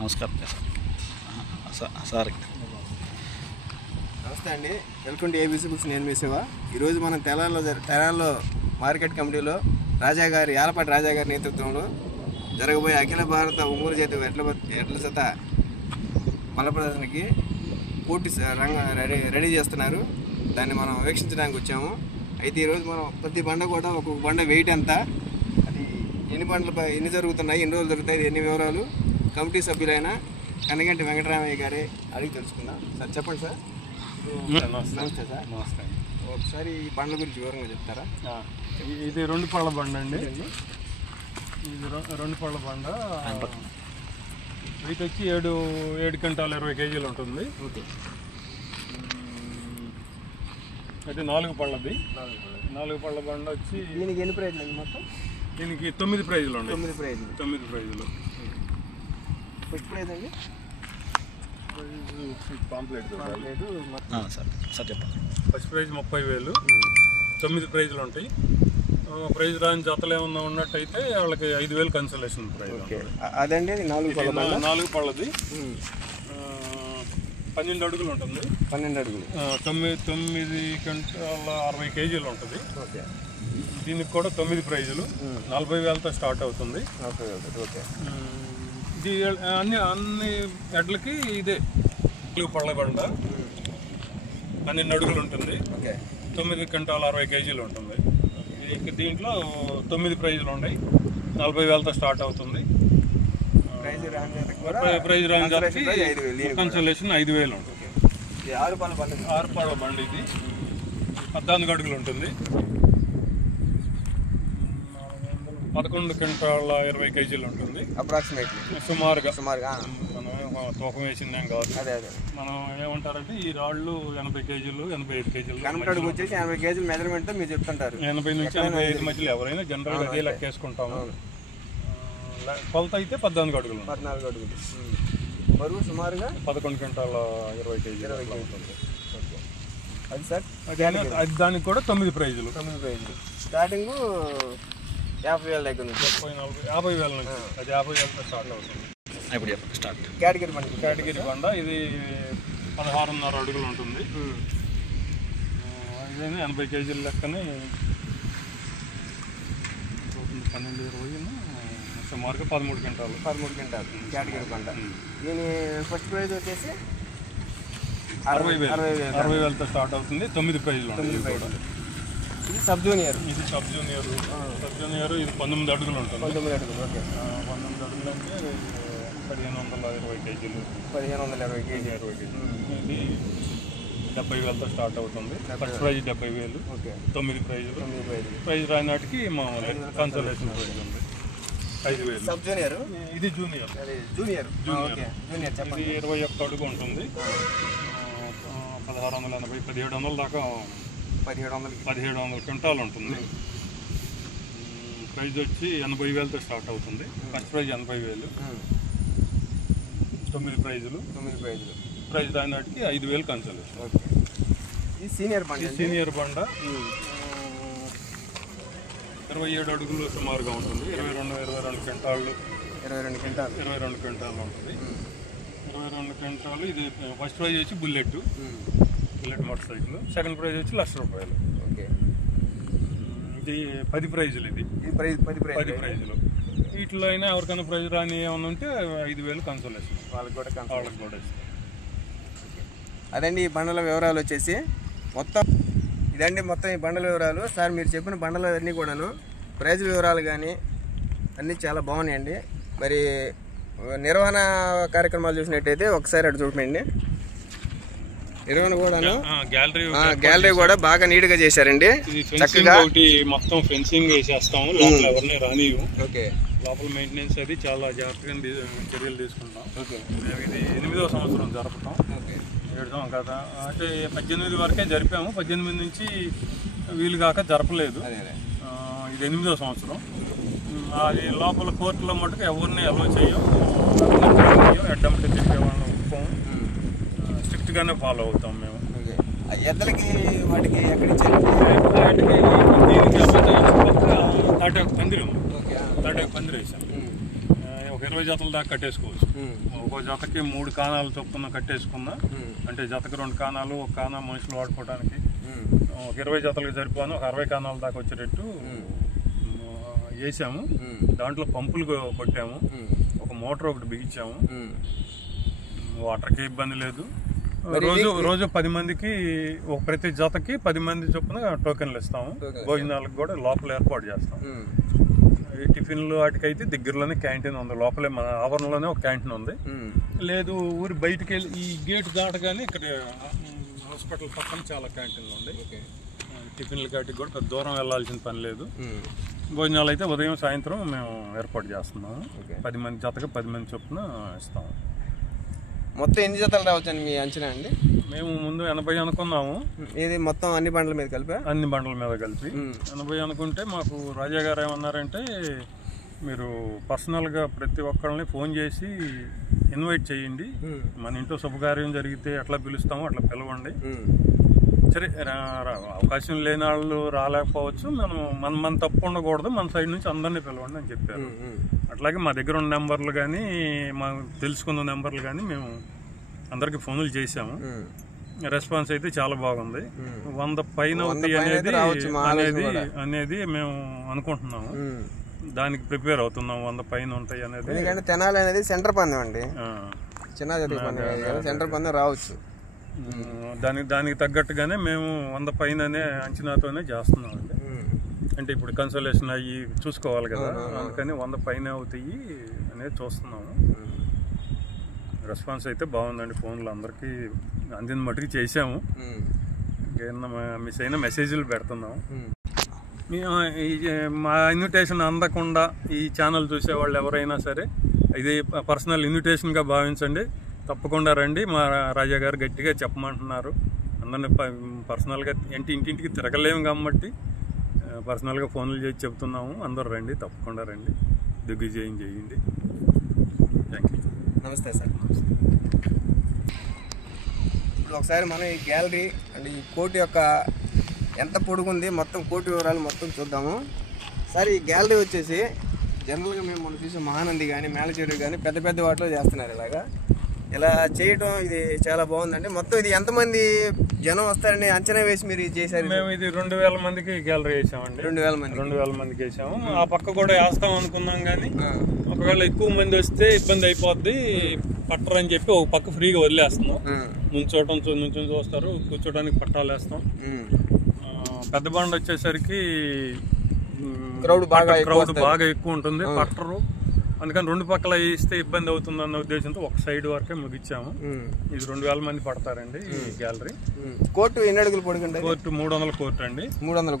నమస్కారం సార్. నమస్తే అండి, వెల్కమ్ టు ఏబీసీ బుక్స్. నేను మీ శివ. ఈరోజు మనం తెనాల్లో మార్కెట్ కమిటీలో యాలపాటి రాజా గారి నేతృత్వంలో జరగబోయే అఖిల భారత ఒంగోలు చేతి ఎడ్ల జత మల్ల ప్రదర్శనకి పూర్తి రెడీ చేస్తున్నారు. దాన్ని మనం వీక్షించడానికి వచ్చాము. అయితే ఈరోజు మనం ప్రతి బండ కూడా ఒక్కొక్క బండ వెయిట్ ఎంత, అది ఎన్ని జరుగుతున్నాయి, ఎన్ని రోజులు జరుగుతాయి, ఎన్ని వివరాలు కమిటీ సభ్యులైన కనగంటి వెంకటరామయ్య గారే అడిగి తెలుసుకుందాం. సార్ చెప్పండి సార్. నమస్తే సార్. నమస్తే. ఒకసారి ఈ బండ్ల గురించి వివరంగా చెప్తారా? ఇది 2 పళ్ళ బండ అండి. ఇది 2 పళ్ళ బండ. వెయిట్ వచ్చి 7 క్వింటాలు 20 కేజీలు ఉంటుంది. ఓకే. అయితే 4 పళ్ళది. 4 పళ్ళ బండ వచ్చి దీనికి ఎన్ని ప్రైజ్లు అండి మొత్తం? దీనికి 9 ప్రైజులు ఉన్నాయి. 9 ప్రైజ్లు. 9 ప్రైజులు. ఫస్ట్ ప్రైజ్ అండి పాంప్లెట్ సార్ చెప్పండి. First prize 30,000. 9 ప్రైజులు ఉంటాయి. ప్రైజ్ రాని జతలు ఏమన్నా ఉన్నట్టయితే వాళ్ళకి 5,000 కన్సలేషన్ ప్రైజ్. అదండి 4 పళ్ళది. 12 అడుగులు ఉంటుంది. 12 అడుగులు. 9 క్వింటాల 60 కేజీలు ఉంటుంది. ఓకే. దీనికి కూడా 9 ప్రైజులు. 40,000తో స్టార్ట్ అవుతుంది. ఓకే. ఇది అన్ని ఎడ్లకి ఇదే 4 పళ్ళ బండ. 12 అడుగులు ఉంటుంది. 9 క్వింటాల 60 కేజీలు ఉంటుంది. దీంట్లో 9 ప్రైజులు ఉన్నాయి. 40,000తో స్టార్ట్ అవుతుంది. ప్రైజ్ రాని జాతికి కన్సలేషన్ 5,000 ఉంటుంది. 6 పళ్ళ బండ. ఇది 14 అడుగులు ఉంటుంది. 11 క్వింటాల 20 కేజీలు ఉంటుంది అప్రాక్సిమేట్లీ. సుమారుగా మనం తూకం వేసిందేం కాదు. అదే మనం ఏమంటారంటే ఈ రాళ్ళు 80 కేజీలు 85 కేజీలు కనపడికి వచ్చేసి 80 కేజీలు మెజర్మెంట్ మీరు చెప్తుంటారు. 80 నుంచి 85 మధ్యలో ఎవరైనా జనరల్గా అదే లెక్కేసుకుంటాము. కొలత అయితే 14 అడుగులు. 14 అడుగులు. బరువు సుమారుగా 11 క్వింటాల 20 కేజీలు ఉంటుంది. అది సార్ అది దానికి కూడా 9 ప్రైజులు. 9 ప్రైజులు. స్టార్టింగ్ 50,000 దగ్గర నుంచి 50,000 నుంచి. అది 50,000తో స్టార్ట్ అవుతుంది. ఇప్పుడు స్టార్ట్. కేటగిరీ బండ. ఇది 16.5 అడుగులు ఉంటుంది. ఇదైనా 80 కేజీల లెక్కనే 12-20 సుమారుగా 13 క్వింటాలు. 13 క్వింటాలు కేటగిరీ బండ. దీని ఫస్ట్ ప్రైజ్ వచ్చేసి 60,000తో స్టార్ట్ అవుతుంది. 9 ప్రైజులు. 9 ప్రైజులు. ఇది సబ్ జూనియర్. ఇది సబ్ జూనియర్. ఇది 19 అడుగులు ఉంటుంది. 19 అడుగులు. ఓకే. 19 అడుగులు అంటే 1,520 కేజీలు. 1,520 కేజీ. ఇది 70,000తో స్టార్ట్ అవుతుంది. First prize 70,000. ఓకే. 9 ప్రైజులు. 9 ప్రైజులు. ప్రైజ్ రాయినాటికి మామూలు కన్సలేషన్ ప్రైజ్ ఉంది 5,000. Sub junior. ఇది జూనియర్. జూనియర్. ఓకే. జూనియర్ చెప్పండి. ఇది 21 అడుగు ఉంటుంది. 1680 1700 దాకా 1700 క్వింటాలు ఉంటుంది. ప్రైజ్ వచ్చి 80,000తో స్టార్ట్ అవుతుంది. First prize 80,000. 9 ప్రైజులు. 9 ప్రైజులు. ప్రైజ్ దానికి 5,000 కన్సలేషన్. ఓకే. ఈ సీనియర్ బండ. సీనియర్ బండ 27 అడుగులు సుమారుగా ఉంటుంది. 22 క్వింటాళ్ళు. 22 క్వింటాలు ఉంటుంది. 22 క్వింటాలు. ఇది ఫస్ట్ ప్రైజ్ వచ్చి bullet motor cycle. Second prize వచ్చి ₹1,00,000. ఓకే. ఇది 10 ప్రైజులు. ఇది 10 ప్రైజులు. వీటిలో అయినా ఎవరికైనా ప్రైజ్ రాని ఏమన్నా ఉంటే 5,000 కన్సలేషన్ వాళ్ళకి కూడా ఇస్తాం. అదండి ఈ బండల వివరాలు వచ్చేసి ఇదండి మొత్తం ఈ బండల వివరాలు. సార్ మీరు చెప్పిన బండలు అన్నీ కూడాను ప్రైజ్ వివరాలు కానీ అన్నీ చాలా బాగున్నాయండి. మరి నిర్వహణ కార్యక్రమాలు చూసినట్టయితే ఒకసారి అటు చూడండి. నిర్వహణ కూడాను గ్యాలరీ కూడా బాగా నీట్ గా చేశారండి. చక్కగా మొత్తం ఫెన్సింగ్ వేసేస్తాము. లోపల ఎవరిని రానివ్వు. ఓకే. లోపల మెయింటెనెన్స్ అది చాలా జాగ్రత్తగా చర్యలు తీసుకుంటాం. ఇది 8వ సంవత్సరం జరుపుతాం. 7 కదా అంటే 18 వరకే జరిపాము. 18 నుంచి వీలు కాక జరపలేదు. ఇది 8వ సంవత్సరం. అది లోపల కోర్టులో మటుకు ఎవరిని అలో చేయం. అడ్డంకి తిరిగేవాళ్ళని ఒప్పుకోము. స్ట్రిక్ట్గానే ఫాలో అవుతాం మేము. ఎద్దలకి వాటికి ఎక్కడి తాటాకు పందిరి వేసాం. ఒక 20 జతల దాకా కట్టేసుకోవచ్చు. ఒక్కో జతకి 3 కానాలు చొప్పున కట్టేసుకున్నా, అంటే జతకి 2 కానాలు, ఒక కానా మనుషులు వాడుకోవడానికి, ఒక 20 జతలకు సరిపోను ఒక 60 కానాల దాకా వచ్చేటట్టు వేసాము. దాంట్లో పంపులు కొట్టాము, ఒక మోటార్ ఒకటి బిగించాము. వాటర్కి ఇబ్బంది లేదు. రోజు 10 మందికి ప్రతి జతకి 10 మంది చొప్పున టోకెన్లు ఇస్తాము. భోజనాలకు కూడా లోపల ఏర్పాటు చేస్తాం. టిఫిన్లు వాటికైతే దగ్గరలోనే క్యాంటీన్ ఉంది, లోపలే మన ఆవరణలోనే ఒక క్యాంటీన్ ఉంది. లేదు ఊరి బయటకు వెళ్ళి ఈ గేట్ దాటగానే ఇక్కడ హాస్పిటల్ పక్కన చాలా క్యాంటీన్లు ఉంది. టిఫిన్లు కాటికి కూడా పెద్ద దూరం వెళ్ళాల్సిన పని లేదు. భోజనాలు అయితే ఉదయం సాయంత్రం మేము ఏర్పాటు చేస్తున్నాము. 10 మంది జతగా 10 మంది చొప్పున ఇస్తాము. మొత్తం ఎన్ని జతలు రావచ్చండి మీ అంచనా అండి? మేము ముందు 80 అనుకున్నాము. ఇది మొత్తం అన్ని బండ్ల మీద కలిపి? అన్ని బండ్ల మీద కలిపి 80 అనుకుంటే మాకు రాజా గారు ఏమన్నారంటే, మీరు పర్సనల్గా ప్రతి ఒక్కరిని ఫోన్ చేసి ఇన్వైట్ చేయండి, మన ఇంట్లో శుభకార్యం జరిగితే ఎట్లా పిలుస్తామో అట్లా పిలవండి. సరే అవకాశం లేని వాళ్ళు రాలేకపోవచ్చు, మన తప్పు ఉండకూడదు, మన సైడ్ నుంచి అందరినీ పిలవండి అని చెప్పారు. అట్లాగే మా దగ్గర ఉన్న నెంబర్లు కానీ మాకు తెలుసుకున్న నెంబర్లు కానీ మేము అందరికి ఫోన్లు చేసాము. రెస్పాన్స్ అయితే చాలా బాగుంది. 100 పైన అవుతాయి అనేది మేము అనుకుంటున్నాము. దానికి ప్రిపేర్ అవుతున్నాం. 100 పైన ఉంటాయి అనేది. తెనాలి అనేది సెంటర్ పందెం అండి, చిన్న సెంటర్ పందెం రావచ్చు. దానికి తగ్గట్టుగానే మేము 100 పైన అంచనాతోనే చేస్తున్నాం అండి. అంటే ఇప్పుడు కన్సల్టేషన్ అయ్యి చూసుకోవాలి కదా, అందుకని 100 పైన అవుతాయి అనేది చూస్తున్నాము. రెస్పాన్స్ అయితే బాగుందండి. ఫోన్లు అందరికీ అందిన మట్టుకు చేసాము. ఇంకేమన్నా మిస్ అయినా మెసేజ్లు పెడుతున్నాము. మా ఇన్విటేషన్ అందకుండా ఈ ఛానల్ చూసేవాళ్ళు ఎవరైనా సరే ఇది పర్సనల్ ఇన్విటేషన్గా భావించండి. తప్పకుండా రండి. మా రాజా గారు గట్టిగా చెప్పమంటున్నారు. అందరినీ పర్సనల్గా ఇంటింటికి తిరగలేము కాబట్టి పర్సనల్గా ఫోన్లు చేసి చెప్తున్నాము. అందరూ రండి, తప్పకుండా రండి, దిగ్విజయం చేయండి. Thank you. నమస్తే సార్. ఇప్పుడు ఒకసారి మనం ఈ గ్యాలరీ అంటే ఈ కోర్టు యొక్క ఎంత పొడుగుంది మొత్తం కోర్టు వివరాలు మొత్తం చూద్దాము. సార్ ఈ గ్యాలరీ వచ్చేసి జనరల్గా మేము మనం చూసే మహానంది కానీ మేళచేరు కానీ పెద్ద పెద్ద వాటిలో చేస్తున్నారు. ఇలా చేయటం ఇది చాలా బాగుందండి. మొత్తం ఇది ఎంతమంది జనం వస్తారని అంచనా వేసి మీరు చేశారు? మేము ఇది 2000 మందికి గ్యాలరీ వేసామండి. 2000 మందికి వేసాము. ఆ పక్క కూడా వేస్తాం అనుకున్నాం కానీ ఒకవేళ ఎక్కువ మంది వస్తే ఇబ్బంది అయిపోద్ది, పట్టరని చెప్పి ఒక పక్క ఫ్రీగా వదిలేస్తున్నాం. నుంచి చూస్తారు, కూర్చోడానికి పట్టాలు వేస్తాం. పెద్ద బండ్ వచ్చేసరికి క్రౌడ్ బాగా ఎక్కువ ఉంటుంది, పట్టరు. అందుకని 2 పక్కల ఇస్తే ఇబ్బంది అవుతుంది అన్న ఉద్దేశంతో ఒక సైడ్ వరకే ముగించాము. ఇది 2000 మంది పడతారండి ఈ గ్యాలరీ. కోర్టు ఎన్ని అడుగులు పొడుగుంది? కోర్టు 300 కోర్టు అండి. 300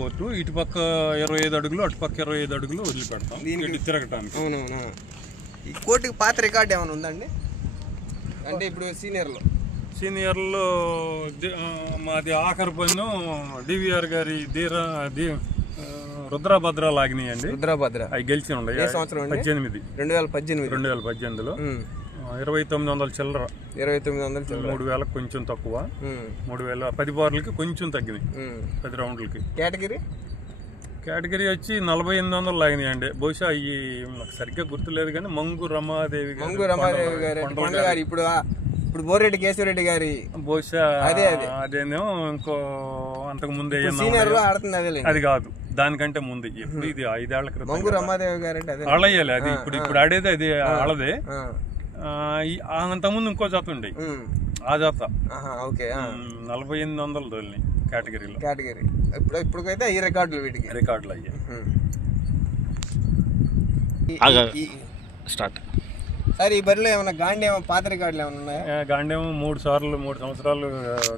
కోర్టు. ఇటు పక్క 25 అడుగులు, అటు పక్క 25 అడుగులు వదిలిపెడతాం తిరగటానికి. ఈ కోర్టుకి పాత రికార్డు ఏమైనా ఉందండి? అంటే ఇప్పుడు సీనియర్లో మాది ఆఖరి పన్ను డివిఆర్ గారి రుద్రభద్ర లాగినాయండి. అవి గెలిచి ఉన్నాయి. 2018లో 2900 చిల్లర, 3000 కొంచెం తక్కువ, 3000 10 బార్లకి కొంచెం తగ్గినాయి. 10 రౌండ్లకి. కేటగిరీ వచ్చి 4800 లాగినాయండి. బహుశా అవి నాకు సరిగ్గా గుర్తులేదు కానీ మంగు రమాదేవి గారు ఇప్పుడు బోరెడ్డి కేశవరెడ్డి గారి బహుశా అదేనేమో ఇంకో అంతకు ముందే అది కాదు, దానికంటే ముందు. ఎప్పుడు ఇది 5 ఏళ్ల క్రితం అళయ్యాలి. అది ఇప్పుడు ఆడేది అది ఆడదే. అంతకుముందు ఇంకో జాత ఉండే, ఆ జాత 4800 తోలినాయి కేటగిరీలో. ఇప్పుడైతే ఈ రికార్డులు అయ్యాయి. స్టార్ట్. సార్ ఈ బరిలో ఏమైనా గాంధేమో పాత రికార్డులు ఏమైనా ఉన్నాయా? గాంధేమో 3 సంవత్సరాలు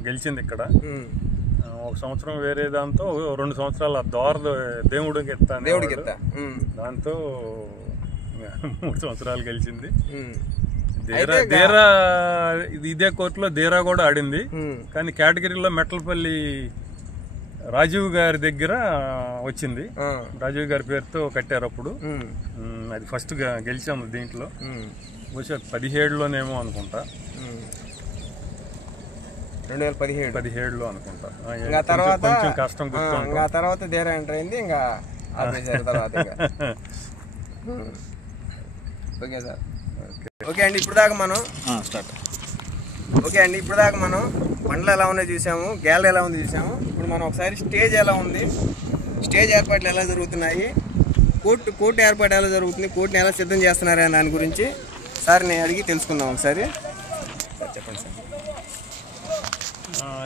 గెలిచింది ఇక్కడ. 1 సంవత్సరం వేరే దాంతో 2 సంవత్సరాలు దేవుడికి ఎత్తా దాంతో 3 సంవత్సరాలు గెలిచింది. దేరా ఇదే కోర్టులో దేరా కూడా ఆడింది. కానీ కేటగిరీలో మెట్లపల్లి రాజీవ్ గారి దగ్గర వచ్చింది. రాజీవ్ గారి పేరుతో కట్టారు అప్పుడు. అది ఫస్ట్ గెలిచాము దీంట్లో. బహుశా 17లోనేమో అనుకుంటా, 2017లో అనుకుంటా. కొంచెం కష్టం గుర్తు. తర్వాత దేరా ఎంటర్ అయింది. ఇంకా ఓకే సార్. ఓకే అండి, ఇప్పుడు దాకా మనం స్టార్ట్. ఓకే అండి, ఇప్పుడు దాకా మనం బండ్లు ఎలా ఉన్నాయో చూసాము, గ్యాలరీ ఎలా ఉంది చూసాము. ఇప్పుడు మనం ఒకసారి స్టేజ్ ఎలా ఉంది, స్టేజ్ ఏర్పాట్లు ఎలా జరుగుతున్నాయి, కోర్టు ఏర్పాటు ఎలా జరుగుతుంది, కోర్టుని ఎలా సిద్ధం చేస్తున్నారు అనే దాని గురించి సార్ని అడిగి తెలుసుకుందాం ఒకసారి. సార్ చెప్పండి సార్.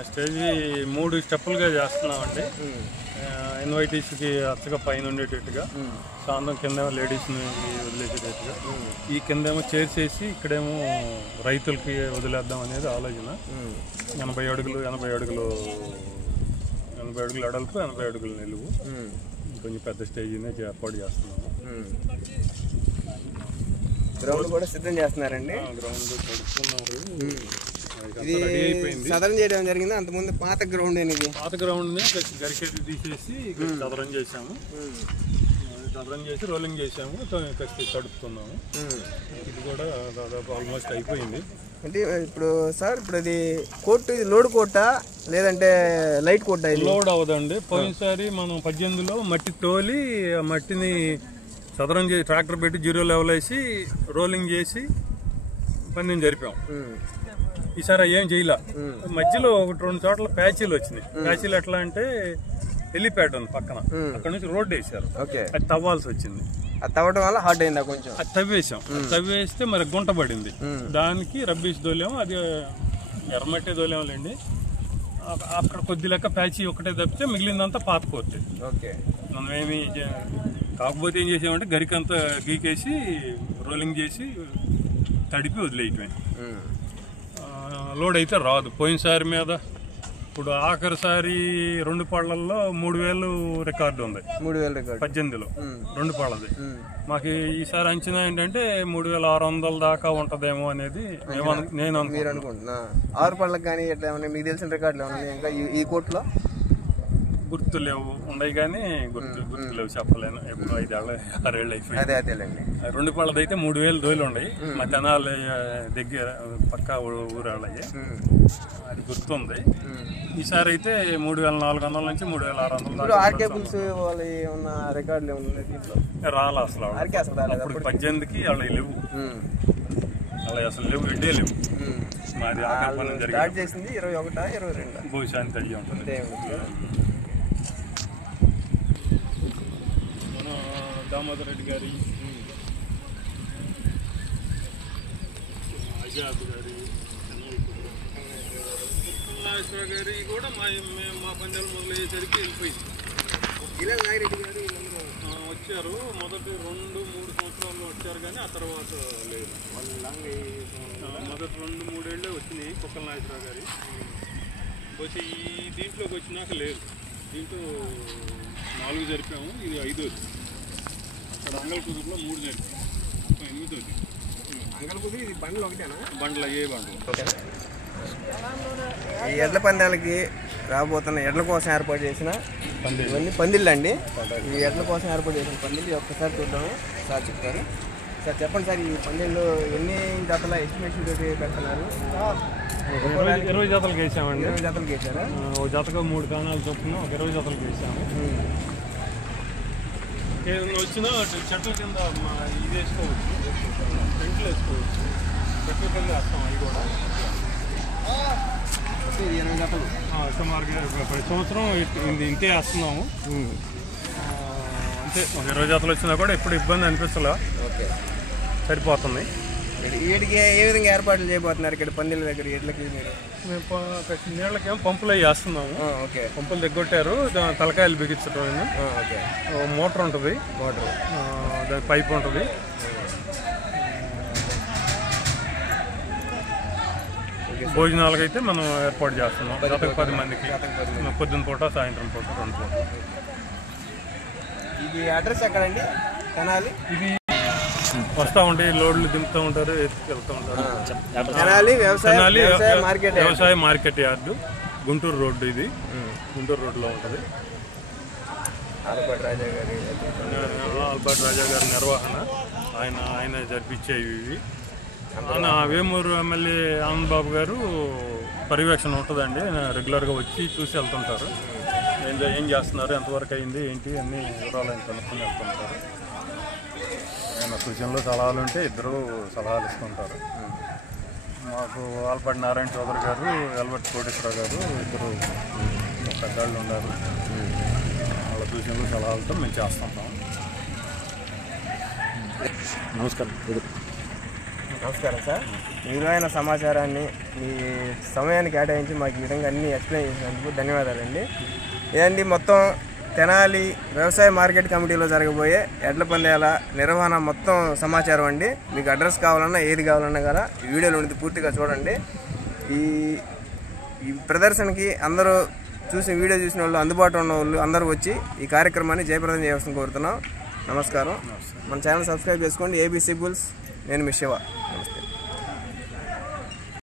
స్టేజీ 3 స్టెప్పులుగా చేస్తున్నామండి. ఇన్వైటీస్కి అచ్చగా పైన ఉండేటట్టుగా, సాయంత్రం కింద లేడీస్ని వదిలేసేటట్టుగా, ఈ కిందేమో చైర్స్ వేసి ఇక్కడేమో రైతులకి వదిలేద్దాం అనేది ఆలోచన. 80 అడుగులు అడల్పు, 80 అడుగులు నిలువు, కొంచెం పెద్ద స్టేజీనే ఏర్పాటు చేస్తున్నాము. గ్రౌండ్ కూడా సిద్ధం చేస్తున్నారండి. గ్రౌండ్ కడుపుతున్నారు. ఇది సదరం చేయడం జరిగింది. అంతకుముందు పాత గ్రౌండ్ అనేది, పాత గ్రౌండ్ని గరికెట్టి తీసేసి సదరం చేసాము. సదరం చేసి రోలింగ్ చేసాము, తడుపుతున్నాము. ఇది కూడా దాదాపు ఆల్మోస్ట్ అయిపోయింది. అంటే ఇప్పుడు సార్, ఇప్పుడు ఇది కోర్టు, ఇది లోడ్ కోర్టా లేదంటే లైట్ కోర్టా? లోడ్ అవ్వదండి. పోయినసారి మనం 18లో మట్టి తోలి ఆ మట్టిని సదరం చేసి ట్రాక్టర్ పెట్టి 0 లెవెల్ వేసి రోలింగ్ చేసి పందెం జరిపాం. ఈసారి ఏం చేయలే. మధ్యలో 1-2 చోట్ల ప్యాచీలు వచ్చినాయి. ప్యాచీలు ఎట్లా అంటే హెలిప్యాడ్ ఉంది పక్కన, అక్కడ నుంచి రోడ్డు వేసారు, అది తవ్వాల్సి వచ్చింది. అది తవ్వడం వల్ల హార్డ్ అయిందా కొంచెం? అది తవ్వేసాం. తవ్వేస్తే మరి గుంట పడింది, దానికి రబ్బీస్ దోలేము, అది ఎర్రమట్టే దోలేములేండి. అక్కడ కొద్ది లెక్క ప్యాచీ ఒకటే తప్పితే మిగిలిందంతా పాత కోర్టు. మనం ఏమి కాకపోతే ఏం చేసామంటే గరికంతా గీకేసి రోలింగ్ చేసి తడిపి వదిలేయటమే. లోడ్ అయితే రాదు. పోయినసారి మీద ఇప్పుడు ఆఖరిసారి 2 పాళ్లల్లో 3000 రికార్డు ఉంది. 3000 రికార్డు 18లో 2 పాళ్ళది. మాకు ఈసారి అంచనా ఏంటంటే 3600 దాకా ఉంటదేమో అనేది నేను అనుకుంటున్నా. 6 పళ్ళకి కానీ ఎట్లా ఏమన్నా మీకు తెలిసిన రికార్డులు ఏమన్నా ఇంకా ఈ కోర్టులో? గుర్తు లేవు, ఉన్నాయి కానీ గుర్తు లేవు, చెప్పలేను. ఎప్పుడు 5 ఏళ్ళు 6 ఏళ్ళు అయిపోయింది. అదేలేండి. 2 పాళ్ళదైతే 3000 దోయలు ఉన్నాయి. మా తెనాలి దగ్గర పక్క ఊరాళ్ళయ్యి, అది గుర్తుంది. ఈసారి అయితే 3400 నుంచి 3600 ఆర్కే బుల్స్ వాళ్ళు ఏమన్నా రికార్డులు ఏమన్నా దీంట్లో రాలే అసలు. అప్పుడు 18కి వాళ్ళు లేవు, అలా అసలు లేవు, ఎడ్డే లేవు. మాది స్టార్ట్ చేసింది 21, 22 భూశాంతి అయ్యి ఉంటుంది. మన దామోదర్ రెడ్డి గారి, ఆజాద్ గారి, నాగేశ్వర గారి కూడా మా పందాలు మొదలయ్యేసరికి వెళ్ళిపోయింది. వచ్చారు మొదటి 2-3 సంవత్సరాలు వచ్చారు కానీ ఆ తర్వాత లేదు. మొదటి 2-3 ఏళ్ళే వచ్చినాయి కుక్కల నాగేశ్వర గారి. వచ్చి ఈ దీంట్లోకి వచ్చినాక లేదు. దీంట్లో 4 జరిపాము, ఇది 5వ. అక్కడ అంగల్కుదురులో 3 జరిపాము, 8వ. అంగల్కుదురు ఇది బండ్లు ఒకటేనా? బండ్లు అయ్యే బండ్లు. ఈ ఎడ్ల పందాలకి రాబోతున్న ఎడ్ల కోసం ఏర్పాటు చేసిన ఇవన్నీ పందిళ్ళు అండి. ఈ ఎడ్ల కోసం ఏర్పాటు చేసిన పందిళ్ళు ఒక్కసారి చూద్దాము. సార్ చెప్తారు. సార్ చెప్పండి సార్, ఈ పందిళ్ళు ఎన్ని జతల ఎస్టిమేషన్ తోటి పెడుతున్నారు? 20 జతలకు వేసామండి. 20 జతలకు వేసారా? ఒక జతకు 3 కాణాలు చొప్పున ఒక 20 జతలకు వేసాము. వచ్చిన చెట్ల కింద ఇది వేసుకోవచ్చు, టెంట్లు వేసుకోవచ్చు, చెట్ల కింద వేస్తాం. అవి కూడా 20 జతలు సుమారుగా ప్రతి సంవత్సరం ఇంతే వేస్తున్నాము. అంతే, ఒక 20 జతలు వచ్చినా కూడా ఎప్పుడు ఇబ్బంది అనిపించలే, సరిపోతుంది. వీటికి ఏ విధంగా ఏర్పాట్లు చేయబోతున్నారు ఇక్కడ పందిళ్ళ దగ్గర ఎడ్లకి? మేము నీళ్ళకేమో పంపులు అవి వేస్తున్నాము. పంపులు దిగ్గొట్టారు, తలకాయలు బిగించడం. మోటార్ ఉంటుంది, దాని పైప్ ఉంటుంది. భోజనాలకైతే మనం ఏర్పాటు చేస్తున్నాం. జతకు 10 మందికి, పొద్దున్న పూట, సాయంత్రం పూట 2 పూట. ఇది అడ్రస్ ఎక్కడండి? తెనాలి. ఇది వస్తూ ఉంటాయి, లోడ్లు దింపుతూ ఉంటారు, వెళ్తూ ఉంటారు. తెనాలి వ్యవసాయ మార్కెట్ యార్డు, గుంటూరు రోడ్డు. ఇది గుంటూరు రోడ్లో ఉంటుంది. ఆల్బర్ట్ రాజా గారి నిర్వహణ, ఆయన జరిపించేవి ఇవి. వేమూరు ఎమ్మెల్యే ఆనందబాబు గారు పర్యవేక్షణ ఉంటుందండి. రెగ్యులర్గా వచ్చి చూసి వెళ్తుంటారు, ఏం చేస్తున్నారు, ఎంతవరకు అయింది ఏంటి అన్ని వివరాలు ఆయన కనుక్కొని వెళ్తుంటారు. ఆయన సూచనలు సలహాలు ఉంటే ఇద్దరు సలహాలు ఇస్తుంటారు. మాకు ఆల్పాటి నారాయణ చౌదరి గారు, ఎల్బర్ట్ కోటేశ్వరరావు గారు ఇద్దరు పెద్దవాళ్ళు ఉన్నారు. వాళ్ళ సూచనలు సలహాలతో మేము చేస్తుంటాం. నమస్కారం సార్. విలువైన సమాచారాన్ని మీ సమయాన్ని కేటాయించి మాకు ఈ విధంగా అన్నీ ఎక్స్ప్లెయిన్ చేసినందుకు ధన్యవాదాలండి. ఇదండి మొత్తం తెనాలి వ్యవసాయ మార్కెట్ కమిటీలో జరగబోయే ఎడ్ల పందాల నిర్వహణ మొత్తం సమాచారం అండి. మీకు అడ్రస్ కావాలన్నా ఏది కావాలన్నా కదా ఈ వీడియోలో ఉండి పూర్తిగా చూడండి. ఈ ప్రదర్శనకి అందరూ వీడియో చూసిన వాళ్ళు, అందుబాటులో ఉన్న వాళ్ళు అందరూ వచ్చి ఈ కార్యక్రమాన్ని జయప్రదం చేయాల్సిన కోరుతున్నాం. నమస్కారం. మన ఛానల్ సబ్స్క్రైబ్ చేసుకోండి. ABC bulls. నేను మీ శివ. నమస్తే.